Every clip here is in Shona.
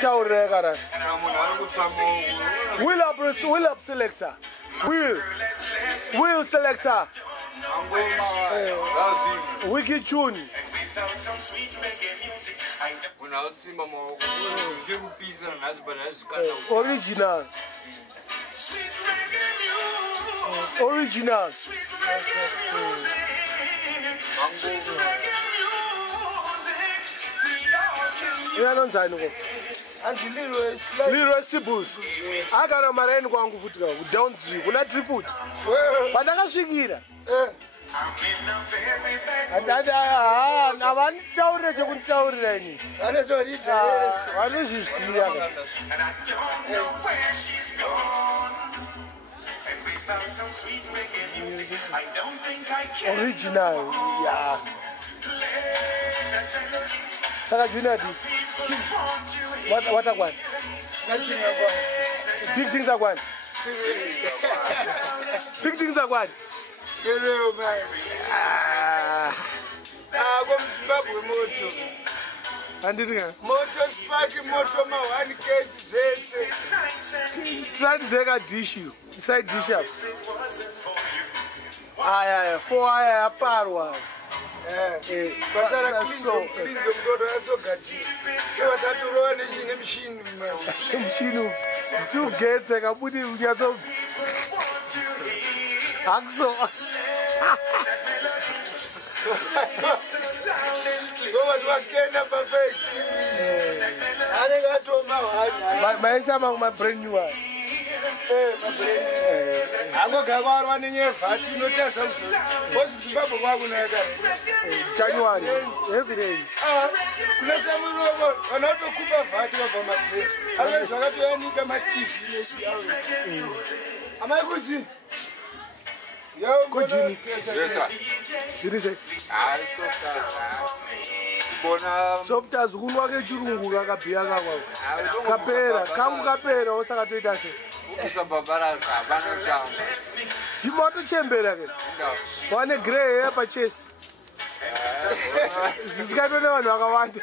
taurira karasi. Will up selector. Will selector. Wiki tune. Original. Original. Leroy Sibus. Agara mareni kwangu futika down to kuna triput. Pandakasvikira. Navani taurira chekutaurira ini. Vanozviziva. Original, yeah. Saka Junior, what are what? Big things are what? Big things are what? Hello, man. From Zimbabwe, moto. And it moto spark, moto ma 1 case. Try to take a dish you. Side dish up. Yeah, 4 parwa. Basara clean so gachi. Kewa taturoa nishine machine. Machine. 2 gates akabudi ujazo. Axo. Go to a Kenya perfect. I got to my brand new one. I'm going to go on in your party. No test something. What's the Bible wagon? January, every day. Let's have a robot. Another Cooper fighting about my tape. Unless I got to any my teeth. Am I good? Yo, good Jimmy. Yes, sir. Did he say? Software. Software kunwake chirungu kakabhiya kapera kangu kapera osakatoita se Usababaraza banotanga. chimoto chembera ke wane grey hair pa chest zisikatone vanhu vakawanda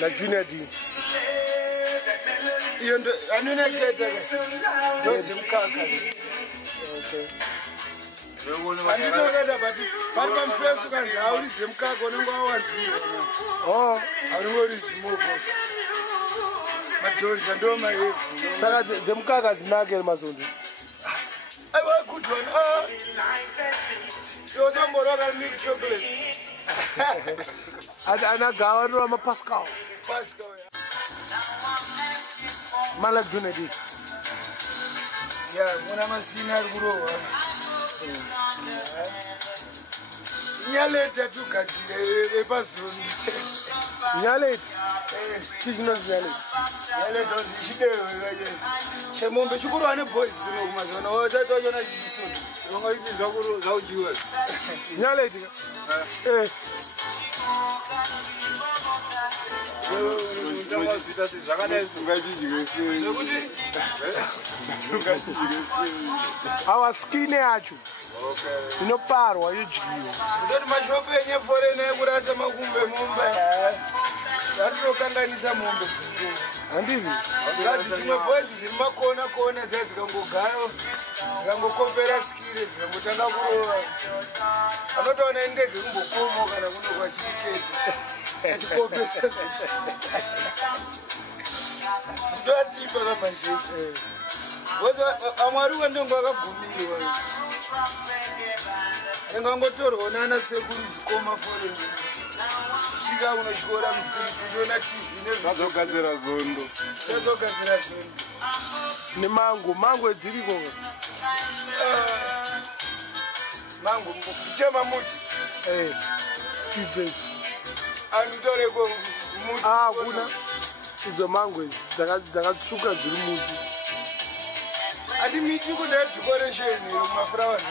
la Junior D. I know that. Okay. I didn't know that, but I'm first going to how is them car going to go and see. Oh, I don't know this move. But don't my head. Saka Zemkaka zinake mazondi. I want good one. Oh, you some more milk chocolate. Ana gawa ma Pascal. Pascal. Malak Junior D. Yeah, when I'm a senior grower. Nyalete tu kati e person. Nyalete. Kijino nyalete. Nyalete zishide wewe. Chemombe chukuru ane boys kuno kumazona. Wacha tojo na jisoni. Ngo hivi zakuru za ujiwe. Nyalete. Our skin yacho. Okay. Inoparwa yojiwa. Ndoti mashopu yenye foreign kurasa makumbe mumba. Ndiro kanganisa mumbe. Andizi. Ndati zimwe boys zimakona kona dzazikangogara. Zikangokopera skills zikangotanga kurova. Anotoona ndege kumbokomo kana kuno kwa chichete. Achikopesa. Ndati paka manje. Boza amwari wandongo akagumiwa. Engangotorwa nana sekuru zikoma foreign. Shika unochikora mustiri kuona TV nezvazogadzira zondo. Zvazogadzira zondo. Mango edziriko. Mango mukutema muti. Chibves. Anotoreko muti. Kuna idzo mango dzakatsvuka dziri muti. Ati miti kuda decoration maflowers.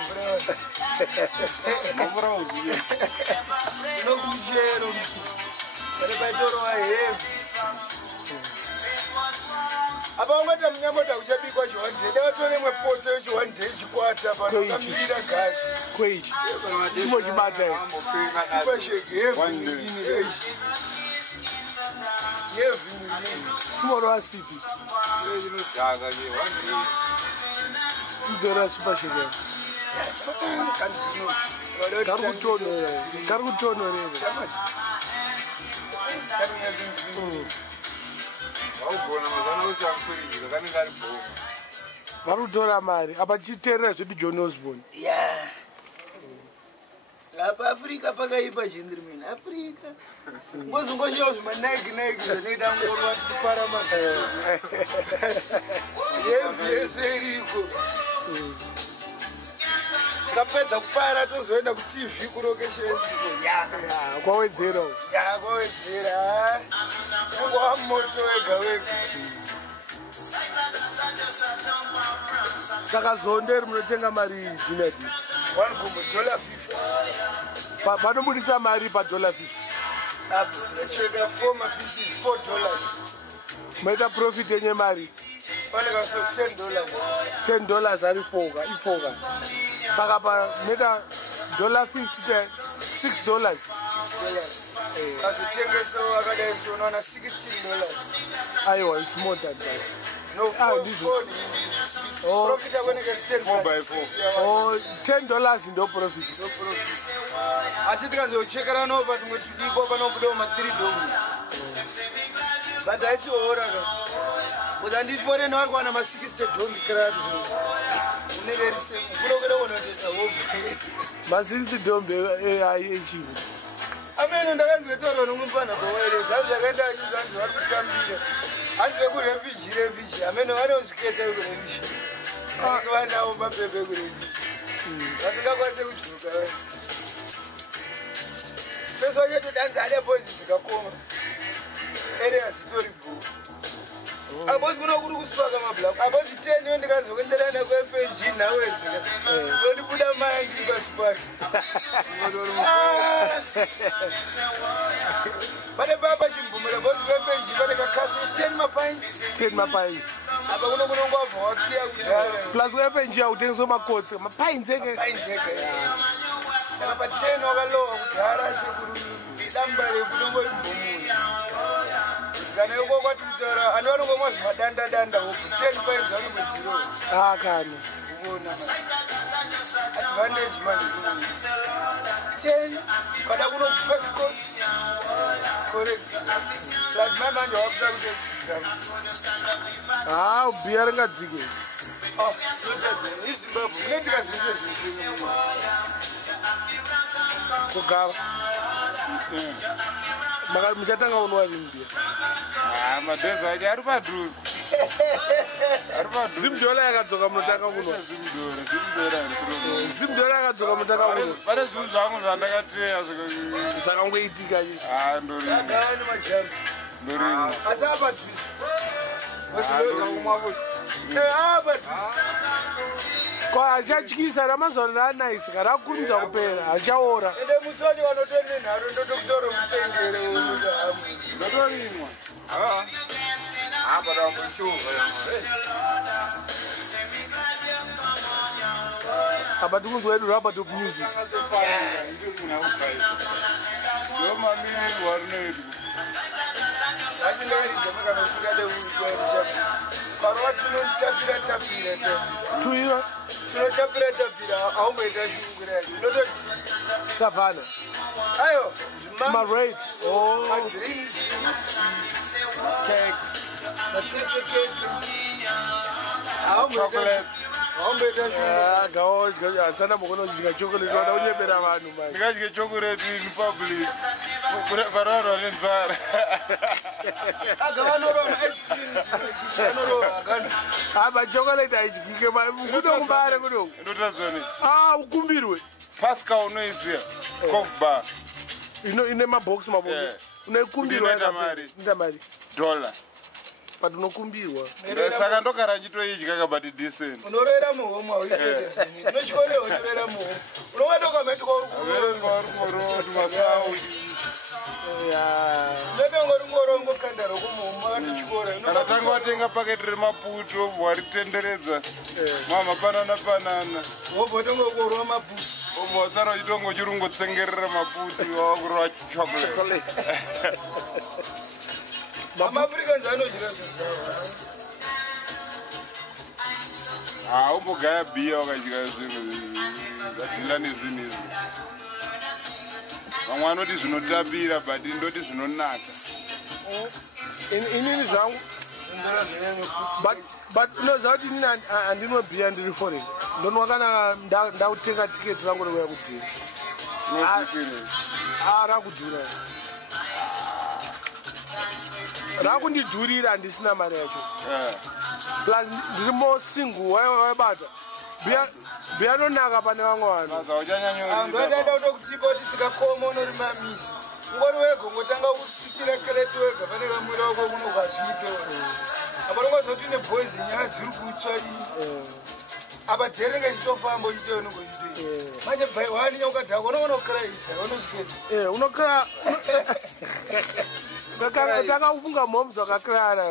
Inokuchero. Kale paitoro wa heavy. Apa ungata mnyamota kuchabikwa chiwande. Dai watore mwepoto chiwande chikwata pano kamirira gasi. Kwechi. Chimo chibata hivi. Super shake heavy ini reji. Heavy ini. Chimo wa sipi. Ndora super shake. Karutono nene. Varutora mari apa chiterera zvedu John Osborne. Yeah. Lapa Afrika pakaipa chindiri mina Afrika. Ngozongoshawo zvimanike zvinoita ngorwa tipara masa. Yese iriko. Tikapedza kupara tozoenda kuTV kurokesheni. Kwawedzera. Ya kwawedzera. Ngwa moto wega. Saka zonderi munotenga mari dinadi. $1 $50. Panomudisa mari $50. Chega 4 pieces $4. Maita profit yenye mari. Pane kaso $10. $10 ari ifoga. Saka pa maita $50 $6. Kazotengeso akadai unoona $16. Aiwa, it's more than that. No, profit akweneke 10 Oh, $10 ndo profit. Asi tikazochekera nopa tumwe tudiko panobuda ma $3. But haisi ohora ka. Kuti ndifore navari kuwana ma $60 crabs. Unenge rise kurokera kunotesa hope. Ma $60 aichivo. Amene ndakanzwetoro nomupana bowele zvakaenda achizvanzi vari kutambira. Hanzi vekurefugee amene vanozviketa kurefugee. Vanawo mapepe kurefugee. Vasingakwanise kudzoka. Pesa yetu danza ale boys dzikakoma. Area story book. Abosi kuno kuri kusipaka mablock. Abosi 10 yo ndikazokwenderana kweFG nawe zika. Ndodibuda mai ndikasipaka. Pane baba chimbumela bosi kweFG pane kakasi 10 mapints. 10 mapints. Apa kuno kunongwabva wakiya kudhara. Plus kweFG autengiso makotsi, mapints eke. Saka pa 10 wakalowa kudhara sekuru damba rekutongo imbumuna. Kana yuko kwati mtora andi vanongomwa zvimadanda huku 10 pints vanongwedziro. Kana. Kuona. Advantage manje. 10 kada kuno fake coats. Correct. Like my man you have to ubhiya ringadzike. So that is Zimbabwe. Let us see. Kugava. Muchatanga unwa India. Madhonzo acho ari padhuze. $10 yakadzoka munotanga kunwa. $10 yakadzoka munotanga kunwa. Pane zvinhu zvangu zvandakateya zvakangoitika. ndorima. Asi apadhuze. Achatyisa ramazwana raanaisi karakurumidza kupera achaora. Ende musoni wanotoende nharo ndotokutora mutengere ndotorimwa. Apa ndamushuva. Apa tikunzwa wedu Robert of Music. Yo mamiri warinoidu. Asi ndaridza makanosingade uchacha. Parwa tinotapira Tuira. Tinotapira aumboita shungura. Ndototi Savannah. ayo Marade. drinks. Cakes. Chocolate. Aumboita shungura. Gawo sana mukono zvinga chocolate wada unyepera vanhu manje. Ndikadye chocolate in public. Vararo nenzara. Agavanoroa ice cream. Anorova kana. Aba chocolate aichikike kuno kubare kuno. Ndotadzoni. Ukumbirwe. Pascal unoiziya. Cough bar. Ine mabox. Unoikumbirwa Ndinoita mari. Ndita mari. $1. but unokumbirwa. Saka ndogara ndichitoidya kabati decent. Unorera muhomwa uite. Unochikone uchirera muhomwa. Unowadoka metuka ngorongoro kandaro kumuhomwa ndichikora. Kana tanga watenga paketi remaputo waritenderedza. Mama panana. Wobotongo korwa maputo. Obotsara itongo chirungo tsengerera maputo wakurwa chocolate. Mama Africans anojira umbogaya bhiya wakadya zvinhu zvadhila nezvinhu izvi. Vamwe vanoti zvinotapira but ndoti zvinonaka. Inini zvangu but unoziva kuti inini handinwe bhiya ndiri foreign. Ndonwa kana ndautenga tiketi rangu rekuya kudhira. Rakudhura. Rakundidhurira handisina mari yacho. Plus ndiri single waibata. Bhiya nonaka pane vamwe vanhu. Ndoda kutipa kuti tikakoma unorimamisa. Ngori wega ngotanga kutikira kereti wega pane kamwira wako unokazviite. Aparongozoti ne boys nyaya dziri kutsva iyi. Apa dherenge chitofamba uite unongoite. Manje by one nyokadhaka unoona kuraisa unosvika. Unokra Taka ufunga moms wakaklara.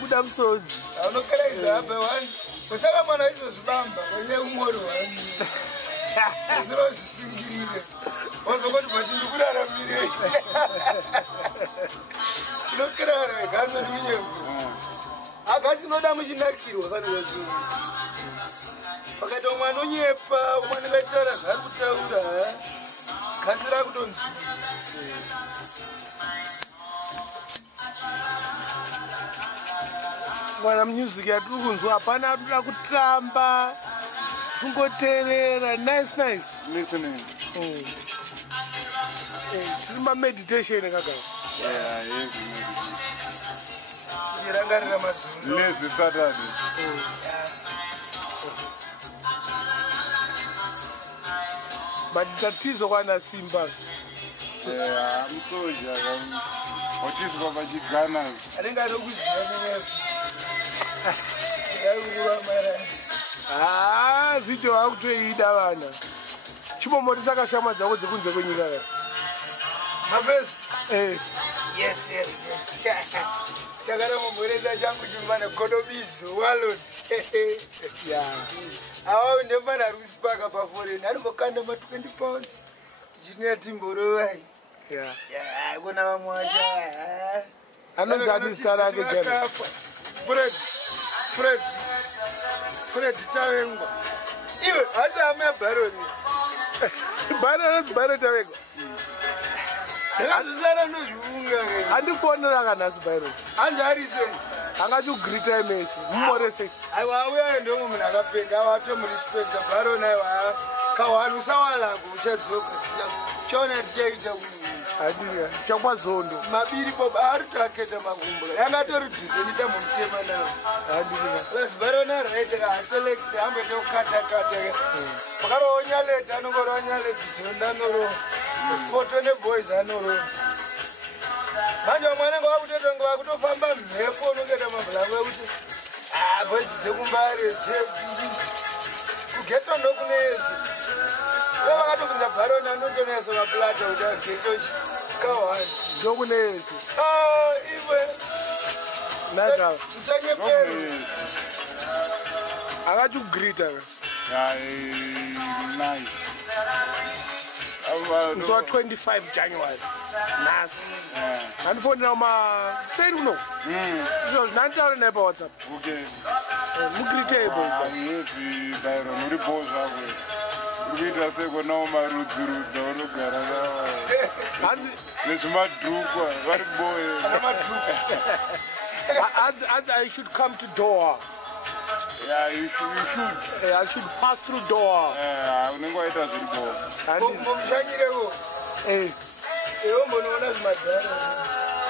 Buda msodzi. Unokuraisa apa one. Kusaka mwana hizo zibamba kwenye umoro wani. Zero zisingirire. Wazokoti matindi kuraramire. Unoklara ganzo ndimunyevu. Agasi noda muchinakirwa kana yazvino. Pakati mwana unyepa, mwana ngataura zvari kutaura. Gasi rakutonzi. Mwana music yatiri kunzwa hapana atira kutamba. Kungoteerera nice. Listening. Sima meditation kaka. Yes. Irangarira mazulu. Lazy Saturday. But tatizo kwana simba. Msoja otiswa pachigana. Anenge anokuziva nenyasi. Yaikuva mara. Video hakutoida vana. Chimomoti sakashama dzako dzekunze kwenyika. Mapesi? Yes. Takara mumboreza changu chimana kodobizo walot. Awa ndemana ari kusipaka paforeign ari kokanda ma 20 pounds. Junior timborovai. Kuna vamwe wacha. Anozadi star ake jana. Fred Tavengwa. Iwe hasa ame baroni. Baroni Tavengwa. Ndakazvisara nozvivunga. Handifonera kana Baroni. Hanzi arise. Angati ugreeta imesi. Mumorese. Aiwa auya ndomwe munhu akapenda watomurespekta Baroni aiwa. Kawanu sawalangu uchadzoka. Chona tichaita Adiya. Chakwa zondo. Mabiri boba ari taketa magumbo. Yangatori dhuse nita mumtema nawo. Adiya. Plus Baroni right ka select ambe to kata. Pakaro nyaleta anongoro nyaleta zonda noro. Photo ne boys anoro. Manje mwana ngo akutotongo akutofamba mhepo unongeta mabhlango kuti boys dzekumbare kugeto ndokunezi. Vakatopinza Baroni anotonesa maplata kuti geto kawani ndokunezi. Iwe Nada. Tutanye pero. Akati ugreeta. Nice. So 25 January. Nice. Handifonera sei uno. So nantaura naye pa WhatsApp. Okay. Mugreete boys. Yes, Byron uri boss wako. Urikuita seko nawo marudzi unogara nawo. Nezvimadhukwa vari boye. I should come to Doha. Yeah, you should. I should pass through Doha. Unenge waita zviri boye. Mushanyireko. Ewo mbonoona zvimadhara.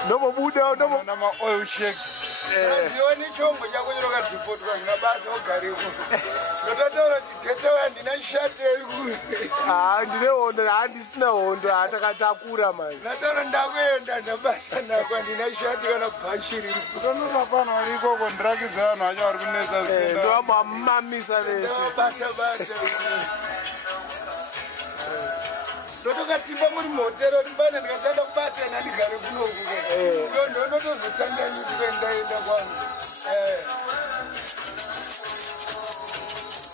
Nomobuda nama oil shake. zione chombo chako chiroka deport kana basa ogareko ndototaura kuti geto handina shati eri ndine hondo handisina hondo hatakatakura mani ndataura ndakuenda ndabasa nako handina shati kana bhashi riri kutonora pano vari ikoko ndirakidza vanhu vacho vari kunetsa ndovamamisa vese bata ndotokatimba muri mhotero ndibana ndikasanda kubatana ndigare kunoku ndotozotanganyiti kwendaenda kwangu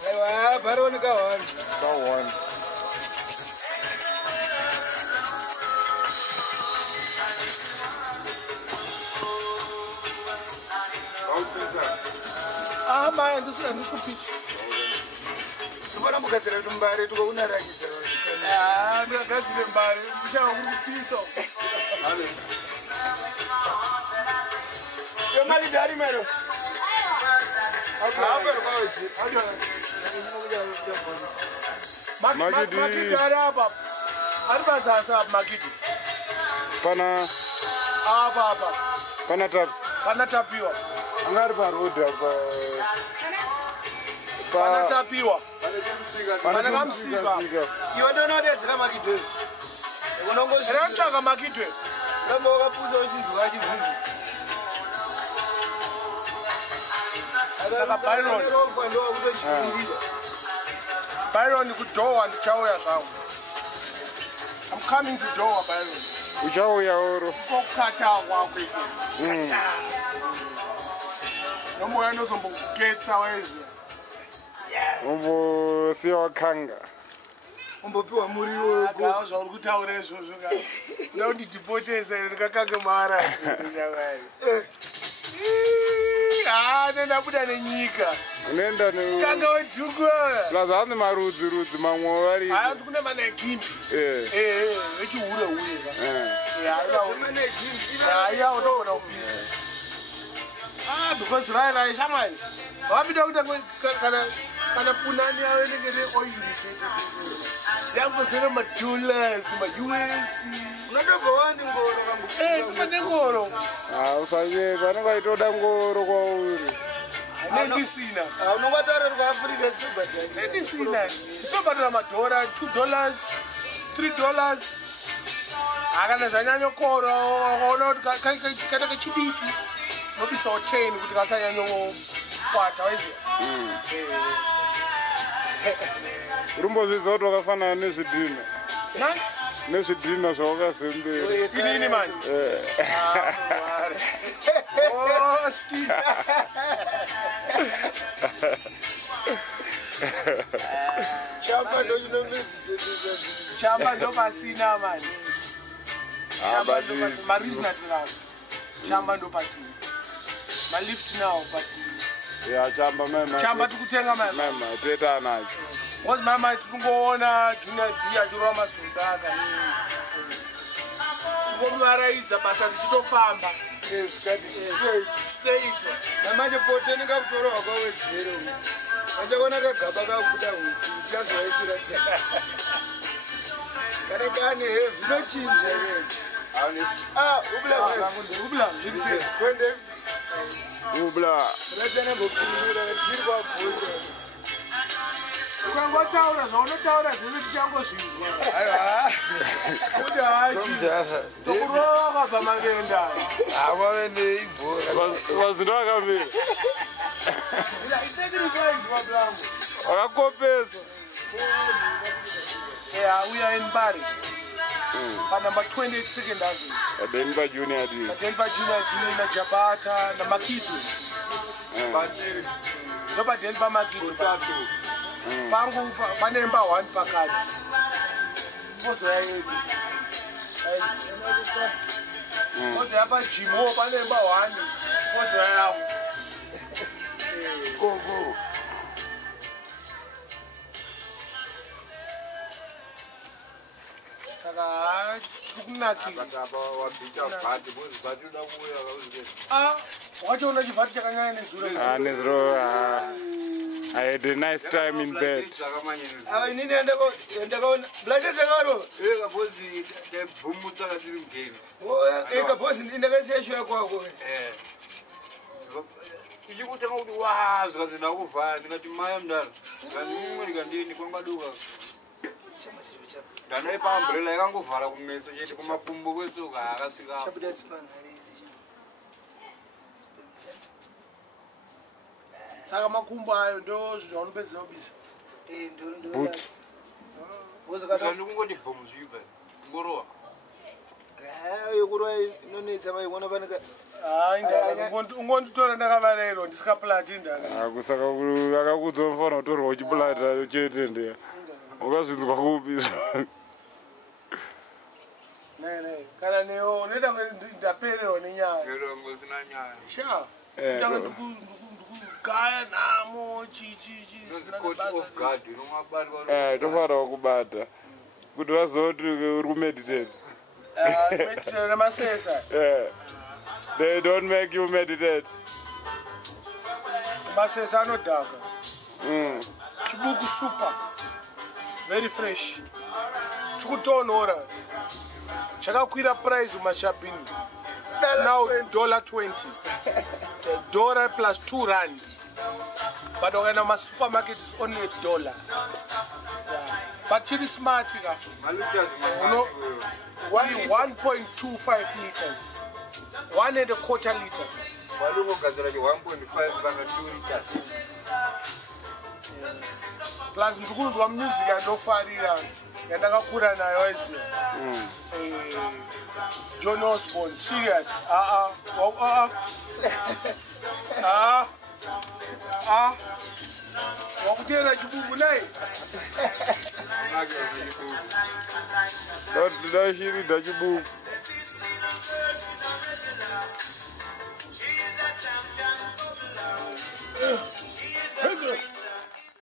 aiwa bharoni kahwani maya ndisikupicha ndibona mugadzira kuti mbari tukokunarakidza ndakagadzire mbari uchakupisa yomalidari mero makiti ari apa ari pazasi apa makiti pana tapiwa angari parodi apa panatapiwa pana kamusika iwe ndonodedzera makidwe ranotsvaka makidwe ramba wakapuza uchinzwa chibvunzi saka byron kudohwa ndichauya zvangu I'm coming to Doha, Byron. Uchauya oro Kokata kwako iko nomoya ndozomboketsa wezi umbosiya wakhanga umbopiwa muriwo agawa zvauri kutaura izvozvo ka kuda kuti ndipotesa ndikakange mara nendabuda nenyika unoenda kanga wedhunguoya plus hane marudzi mamwe vari haya kune manegimbi vechihure haiya unogona kupisa because rai shamwari vapinda kuti kana punani yavo inenge neoiri yangozere madollars maus unotogowandi ngoro kuma nengoro usanye vanenge vaitoda ngoro kwauri nendisina unongataura kuafrica sibadani nendisina ndinobhadhara madhora $2 $3 hakana zvanyanyokora ona kuti kana kechidiki nobisawo 10 kuti kasanyanyokwata waiziva urumbozvidza kuti wakafanana nezvidhina zvawakazembera inini mani ski chamba ndo pasina mani marizinatinawo chamba ndo pasina malift nawo but chamba tikutenga mama toita nacho because mama tikungoona junior dziya chirova mazundaka tingomuvaraidza basa tichitofamba namanje pote ndingakutora wakawedzero achakona kagaba kakuda hutsi tikazovaisira kana kane hevi inochinja ubla ukangotaura zvaunotaura zvese tichangozvizwa kuti hachi tokurova vakabva mangenda avave neibhora mazino akamira wakakopesa auya inbari panumber 28 adeni pajunior na jabata namakidu ndopadeni pamakidu pangu panemba 1 pakati ozoya yedu ozoya pajimo panemba 1 ozoya yavo gogo saka tikunakira wachoona chivhati chakanyanya nezuro I had a nice time in bed. Inini ndakaona blachezekaro kabhozi ndakasiya shuya kwako ichikutanga kuti wazi kazi ndakuvhara ndingati maya mndana kazi mimwe ndikandini kwangaduka ndanaipa ambrela yakangovhara kumeso chete kumakumbo kwesoka akasvikapo saka makumbo ayo ndo zvaunopedzera kubisa ndikungoti bhomuzvipa ngorowa yokurova inonetsa maiona panaka ungonditora ndakavarero ndisikapulati ndaka kusaka akakudza unofanira kutorwa uchipulata chete ndeya ukazvinzwa kupi kana newo unoita ndapererwa nenyaya sha ndanga ndikugaya nhamo tofanira kubata kuti vazoti uri kumeditate meditate nemasesa they don't make you meditate masesa anodhaka chibuku super very fresh chikutonhora chakakwira price mumashapini now $20 $1 plus $2 but ukaenda masupermarket is only $1 but chiri smart ka 1.25 liters 1.25 liter plus ndikunzwa music yandofarira yandakakura nayo aiziva John Osborne serious wakutera chibubu naye ndashirida chibubu